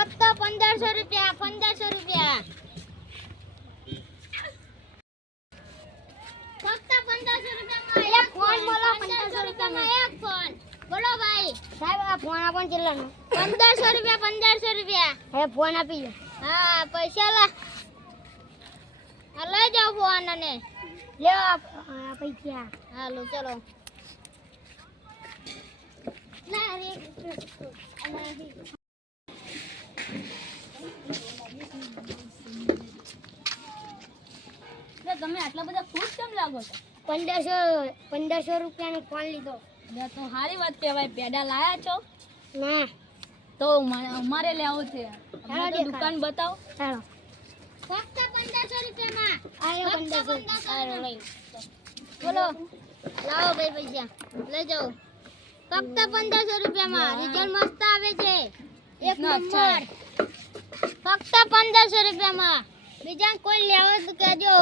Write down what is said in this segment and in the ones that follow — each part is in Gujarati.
ફક્ત 1500 રૂપિયા 1500 રૂપિયા ફક્ત 1500 રૂપિયામાં એક ફોન બોલો 1500 રૂપિયામાં એક ફોન બોલો ભાઈ સાહેબ આ ફોન આપણ કેટલાનો 1500 રૂપિયા હે ફોન આપી લો હા પૈસા લા આ લઈ જાઓ ફોન અને લે આ પૈસા હાલો ચલો ના રે તમે આટલા બધા ખુશ કેમ લાગો છો? 1500 રૂપિયાનો ફોન લીધો તો સારી વાત કહેવાય. પેડા લાયા છો? ના તો અમારે લેવો છે. અમને તો દુકાન બતાવો. ચાલો ફક્ત 1500 રૂપિયામાં આયો 1500 આયો લઈ બોલો લાવો ભાઈ પૈસા લઈ જાઓ ફક્ત 1500 રૂપિયામાં રિઝલ્ટ મસ્ત આવે છે એક નંબર ફક્ત 1500 રૂપિયામાં બીજા કોઈ લેવો તો કહેજો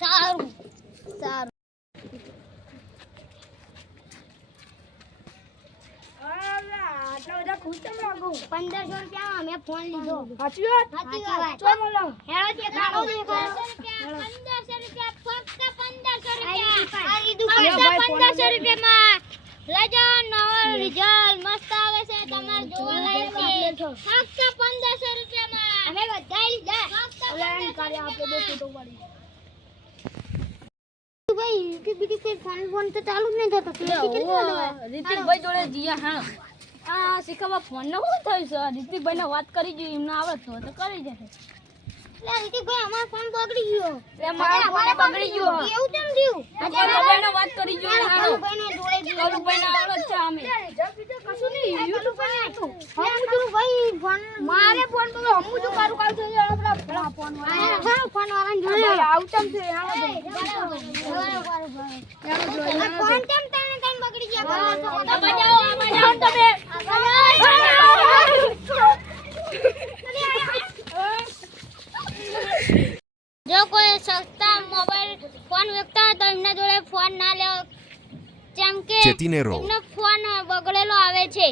સારું સારું આટલા બધા ખુશ કેમ લાગો? 1500 રૂપિયામાં મેં ફોન લીધો સાચી વાત? સાચી વાત ચો બોલો. હેળો દેખાડો 1500 રૂપિયા ફક્ત 1500 રૂપિયા આ લીધું ફક્ત 1500 રૂપિયામાં લેજો નવો રિઝલ્ટ મસ્ત આવે છે તમારે જોવા લાયક છે ફક્ત 1500 રૂપિયામાં અમે બધા લીધા ફક્ત ઓલાને કાલે આપણે બે ફોટો પાડી. ભાઈ બીજી કોઈ ફોન તો ચાલુ જ નહીં થતો રીતિકભાઈ જોડે જીયા હા આ શીખવા ફોન નો શું થયું છે? રીતિકભાઈ ને વાત કરી જોઈએ, એમને આવડત હોય તો કરી જશે. લે રીતિકભાઈ અમારો ફોન બગડી ગયો મારો ફોન બગડી ગયો. એવું કેમ થયું કલુભાઈ ને વાત કરી જોઈએ. કલુભાઈને જોડે કલુભાઈ ને આવડત છે અમે કશું નહીં યુટ્યુબ પર નાખ્યું હમું ભાઈ ફોન મારે ફોન પર હમું જો મારું કાઢ જોઈએ. આપણા ફોન હા ફોન વાળાને જોડે આવતમ છે ફોન કેમ તને બગડી ગયા બજાવો તમે. જો કોઈ સસ્તા મોબાઈલ ફોન વેચતા હોય તો એમના જોડે ફોન ના લેવો કેમ કે Cetinero. એમનો ફોન બગડેલો આવે છે